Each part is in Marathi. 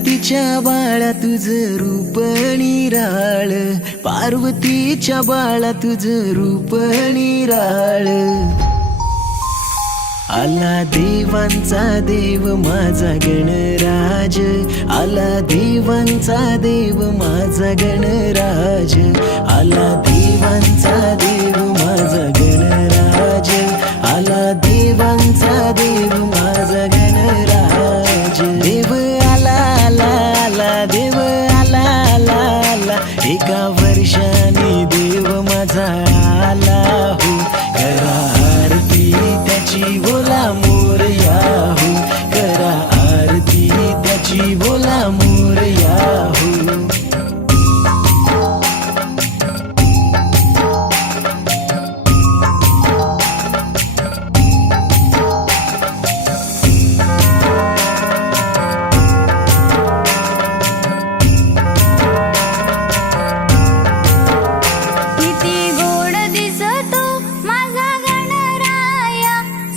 पार्वतीच्या बाळा तुझं रूप निराळ, पार्वतीच्या बाळा तुझं रूप निराळ. आला देवांचा देव माझा गणराज, आला देवांचा देव माझा गणराज, आला देवांचा देव माझा गणराज, आला देवांचा देव माझा गणराज. देव आला आला आला, देव आला आला आला, एका वर्षाने देव माझा आला हो. करा आरती त्याची बोला मोरया हो, करा आरती त्याची बोला मोरया हो.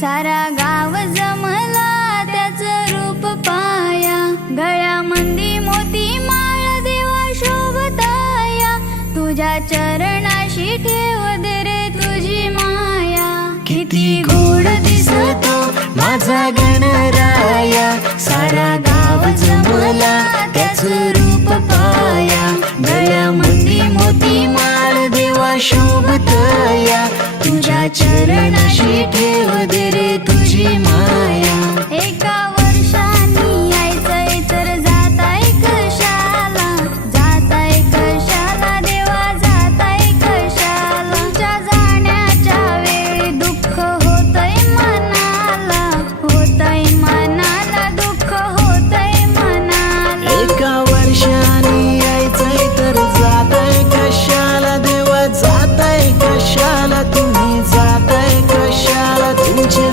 सारा गाव जमला त्याचं रूप पाया, गळ्यामंदी मोती माळ देवा शोभताया, तुझ्या चरणाशी ठेव दे रे तुझी माया. किती गोड दिसतो माझा गणराया, सारा गाव जमला त्याचं रूप पाया, गळ्यामंदी मोती माळ देवा शोभतया, तुझ्या चरणाशी ठेव दे रे तुझी माया. एका वर्षानी यायचंय तर जाताय कशाला, जाताय कशाला देवा जाताय कशाला. तुमच्या जाण्याच्या वेळी दुःख होतय मनाला, होतय मनाला दुःख होतय मनाला. एका वर्षाने यायचंय तर जाताय कशाला देवा, जाताय कशाला तुम्ही, जाताय कशाला तुमचे